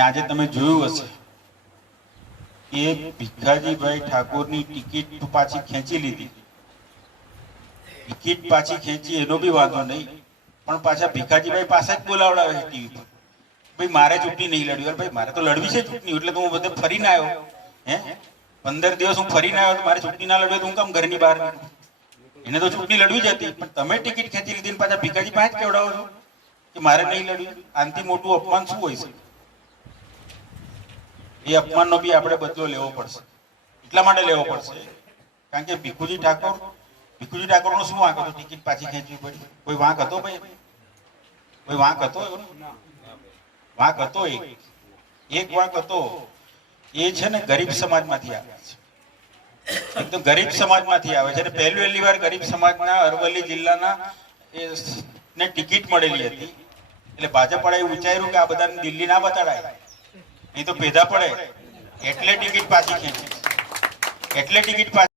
આજે તમે જોયું હશે કે ભીખાજીભાઈ ઠાકોરની ટિકિટ પાછી ખેંચી લીધી. ટિકિટ પાછી ખેંચી એનો બી વાંધો નહીં, પણ પાછા ભીખાજીભાઈ પાસે જ બોલાવડાવે છે ટીવી પર. ભાઈ મારે ચૂંટણી નહીં લડવી. ભાઈ મારે તો લડવી છે ચૂંટણી, એટલે તો હું બધે ફરીને આવ્યો. હે 15 દિવસ હું ફરીને આવ્યો તો મારે ચૂંટણી ના લડવી તો હું કામ ઘરની બહાર નીકળું? એને તો ચૂંટણી લડવી જ હતી, પણ તમે ટિકિટ ખેંચી લીધી પાછા ભીખાજી પાસે જ કેવડાવો છો કે મારે નહીં લડવી. આનાથી મોટું અપમાન શું હોય છે? એ અપમાનનો બી આપણે બદલો લેવો પડશે. એટલા માટે લેવો પડશે કારણ કે ભીખુજી ઠાકોરનો શું વાંક હતો? ટિકિટ પાછી ખેંચવી પડી. કોઈ વાંક હતો ભાઈ? કોઈ વાંક હતો? વાંક હતો. એક વાંક હતો. એ છે ને ગરીબ સમાજમાંથી આવે છે. એકદમ ગરીબ સમાજમાંથી આવે છે અને પહેલી વાર ગરીબ સમાજના અરવલ્લી જિલ્લાના ને ટિકિટ મળેલી હતી. એટલે ભાજપ વાળાએ વિચાર્યું કે આ બધાને દિલ્હી ના બતાડાય, નહીં તો ભેદા પડે, એટલે ટિકિટ પાછી ખેંચી. એટલે ટિકિટ પાછી